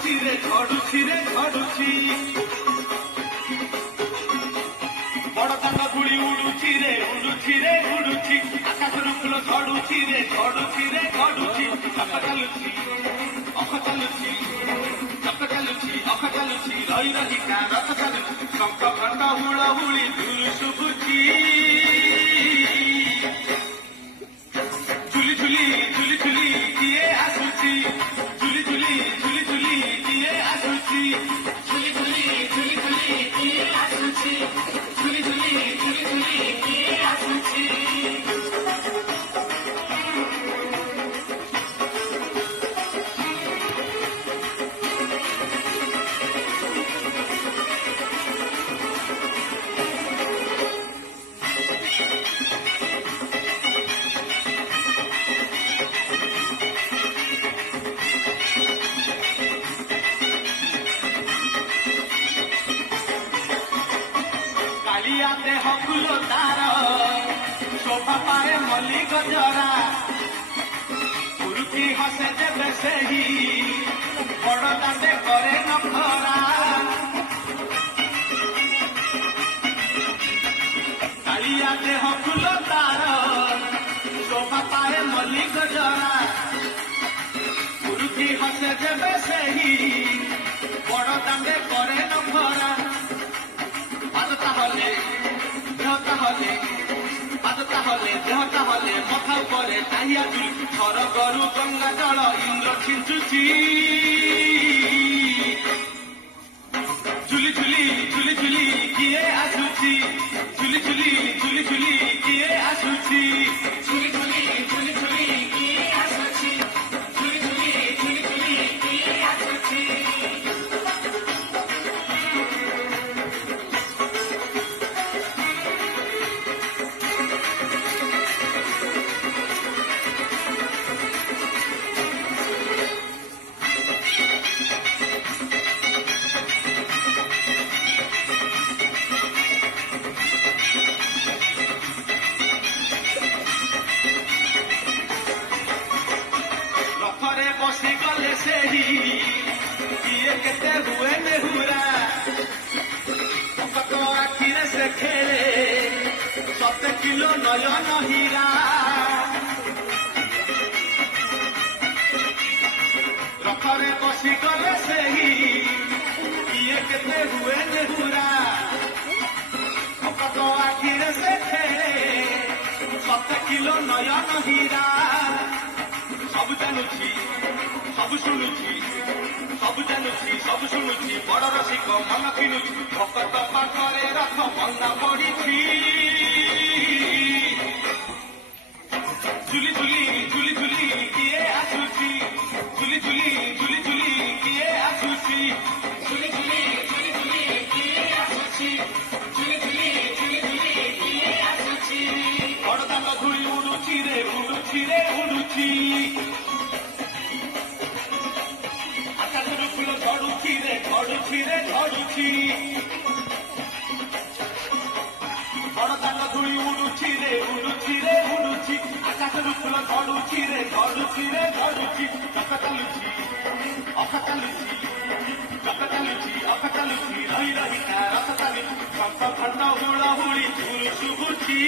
ଝଡୁଛି ରେ ଝଡୁଛି ରେ ଝଡୁଛି ବଡ ଦାଣ୍ଡ ଧୂଳି ଉଡୁଛି ରେ ଉଡୁଛି ରେ ଉଡୁଛି ଆକାଶରୁ ଫୁଲ ଝଡୁଛି ରେ ଝଡୁଛି ରେ ଝଡୁଛି ଚକ ଚାଲୁଛି ଅଖ ଚାଲୁଛି ଚକ ଚାଲୁଛି ଅଖ ଚାଲୁଛି ରହି ରହିକା ରଥ ଚାଲୁଛି ଶଙ୍ଖ ଘଣ୍ଟ ହୁଳ ହୁଳି ଧୂଳି ଶୁଭୁଛି ଝୁଲି ଝୁଲି ଝୁଲି ଝୁଲି କିଏ ଆସୁଛି ଝୁଲି ଝୁଲି ଝୁଲି ଝୁଲି କିଏ ଆସୁଛି ଝୁଲି ଝୁଲି ଝୁଲି ଝୁଲି କିଏ ଆସୁଛି ଝୁଲି ଝୁଲି ଝୁଲି ଝୁଲି କିଏ ଆସୁଛି ଦେହ ଫୁଲ ତାର ଶୋଭା ପାଏ ମଲ୍ଲି ଗଜରା ପୁରୁକି ହସେ ଯେବେ ସେହି ବଡ ଦାଣ୍ଡେ କରେ ନଖରା କାଳିଆ ଦେହ ଫୁଲ ତାର ଶୋଭା ପାଏ ମଲ୍ଲି ଗଜରା ପୁରୁକି ହସେ ଯେବେ ସେହି ବଡ ଦାଣ୍ଡେ କରେ ନଖରା ଦେହ ତାହଲେ ମଥା ଉପରେ ଟାହିଆ ଜୁଲି ସରଗରୁ ଗଙ୍ଗା ଜଳ ଇନ୍ଦ୍ର ଛିଞ୍ଚୁଛି ଝୁଲି ଝୁଲି ଝୁଲି ଝୁଲି କିଏ ଆସୁଛି ଝୁଲି ଝୁଲି ଝୁଲି ଝୁଲି କିଏ ଆସୁଛି ଝୁଲି ଝୁଲି ଝୁଲି ଝୁଲି କିଏ ଆସୁଛି ଝୁଲି ଝୁଲି ଝୁଲି ଝୁଲି କିଏ ଆସୁଛି ବସିଗଲେ ସେହି କିଏ କେତେ ହୁଏ ନେହୁରା ଭକ୍ତ ଆଖିରେ ସେ ଖେଳେ 7 କିଲୋ ନୟନ ହୀରା ରଥରେ ବସିଗଲେ ସେହି କିଏ କେତେ ହୁଏ ନେହୁରା ଭକ୍ତ ଆଖିରେ ସେ ଖେଳେ 7 କିଲୋ ନୟନ ହୀରା ସବୁ ଜାଣୁଛି ସବୁ ଶୁଣୁଛି ସବୁ ଜାଣୁଛି ସବୁ ଶୁଣୁଛି ବଡ ରସିକ ମନ କିଣୁଛି ଭକତ ପାଖରେ ରଥ ମନା ପଡିଛି ଝୁଲି ଝୁଲି ଝୁଲି ଝୁଲି କିଏ ଆସୁଛି ଝୁଲି ଝୁଲି ଝୁଲି ଝୁଲି କିଏ ଆସୁଛି ଝୁଲି ଝୁଲି ଝୁଲି ଝୁଲି କିଏ ଆସୁଛି ଝୁଲି ଝୁଲି ଝୁଲି ଝୁଲି କିଏ ଆସୁଛି ବଡ ଦାଣ୍ଡ ଧୂଳି ଉଡୁଛି ରେ ଉଡୁଛି ରେ ଉଡୁଛି ଝଡୁଛି ରେ ଝଡୁଛି ରେ ଝଡୁଛି ବଡ ଦାଣ୍ଡ ଧୂଳି ଉଡୁଛି ରେ ଉଡୁଛି ରେ ଉଡୁଛି ଆକାଶରୁ ଫୁଲ ଝଡୁଛି ରେ ଝଡୁଛି ରେ ଝଡୁଛି ଚକ ଚାଲୁଛି ଅଖ ଚାଲୁଛି ଚକ ଚାଲୁଛି ଅଖ ଚାଲୁଛି ରହି ରହିକା ରଥ ଚାଲୁଛି ଶଙ୍ଖ ଘଣ୍ଟ ହୁଳ ହୁଳି ଧୂଳି ଶୁଭୁଛି